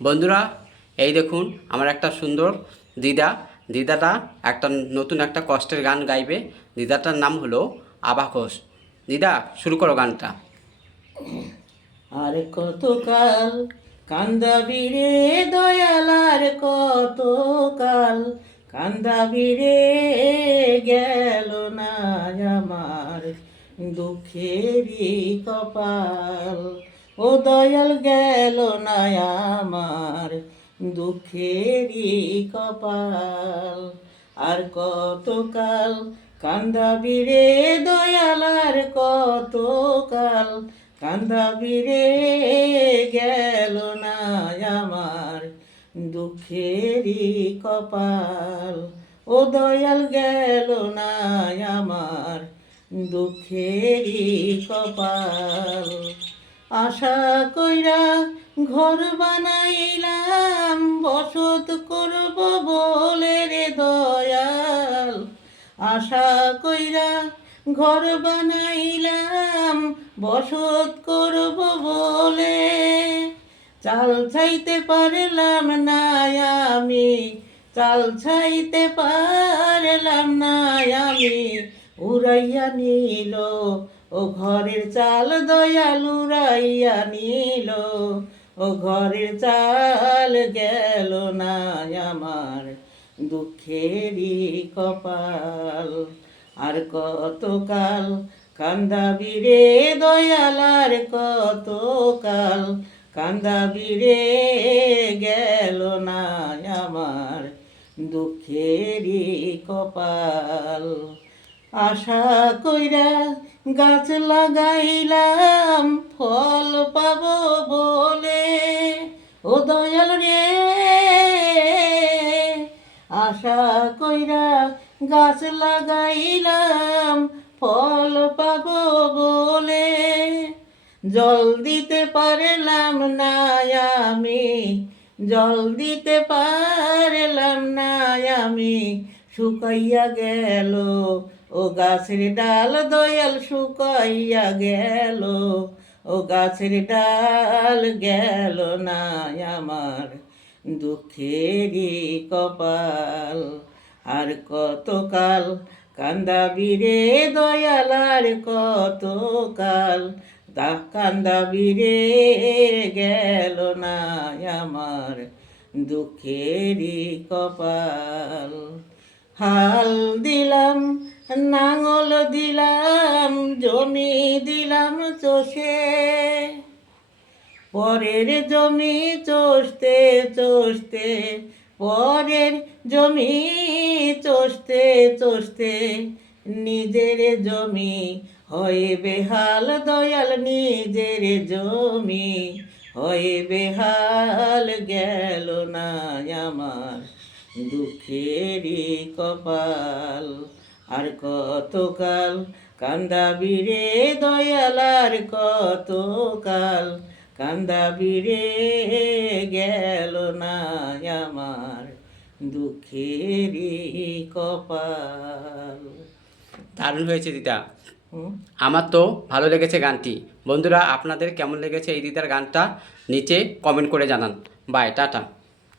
বন্ধুরা, এই দেখুন আমার একটা সুন্দর দিদা। দিদাটা নতুন একটা কষ্টের গান গাইবে। দিদাটার নাম হলো আবাকস। দিদা, শুরু করো গানটা। আর কতকাল কান্দাবি রে দয়াল, আর কতকাল কান্দাবি রে, গেল না আমার দুঃখেরই কপাল। ও দয়াল, গেল না আমার দুঃখেরই কপাল। আর কতকাল কান্দাবি রে দয়াল, আর কতকাল কান্দাবি রে, গেল না আমার দুঃখেরই কপাল। ও দয়াল, গেল না আমার দুঃখেরই কপাল। আশা কইরা ঘর বানাইলাম, বসত করব বলে রে দয়াল। আশা কইরা ঘর বানাইলাম, বসত করব বলে, চাল ছাইতে পারলাম না আমি, চাল ছাইতে পারলাম না আমি। উড়াইয়া নিল ও ঘরের চাল দয়াল, উড়াইয়া নিল ও ঘরের চাল। গেল না আমার দুঃখেরই কপাল। আর কতকাল কান্দাবি রে দয়াল, আর কতকাল কান্দাবি রে, গেল না আমার দুঃখেরই কপাল। আশা কইরা গাছ লাগাইলাম, ফল পাবো বলে, ও দয়াল রে। আশা কইরা গাছ লাগাইলাম, ফল পাবো বলে, জল দিতে পারলাম না আমি, জল দিতে পারলাম না আমি। শুকাইয়া গেল ও গাছের ডাল দয়াল, শুকাইয়া গেল ও গাছের ডাল। গেল না আমার দুঃখেরই কপাল। আর কতকাল কান্দাবি রে দয়াল, আর কতকাল কান্দাবি রে, গেল না আমার দুঃখেরই কপাল। হাল দিলাম, নাঙল দিলাম, জমি দিলাম চষে, পরের জমি চষতে চষতে, পরের জমি চষতে চষতে, নিজের জমি হয় বেহাল দয়াল, নিজের জমি হয় বেহাল। গেল না আমার দুঃখেরই কপাল। আর কতকাল কান্দাবি রে দয়াল, আর কতকাল কান্দাবি রে, গেল না আমার দুঃখেরই কপাল। দারুণ হয়েছে দিদা। হুম। আমার তো ভালো লেগেছে গানটি। বন্ধুরা, আপনাদের কেমন লেগেছে এই দিদার গানটা নিচে কমেন্ট করে জানান। Bye, tata.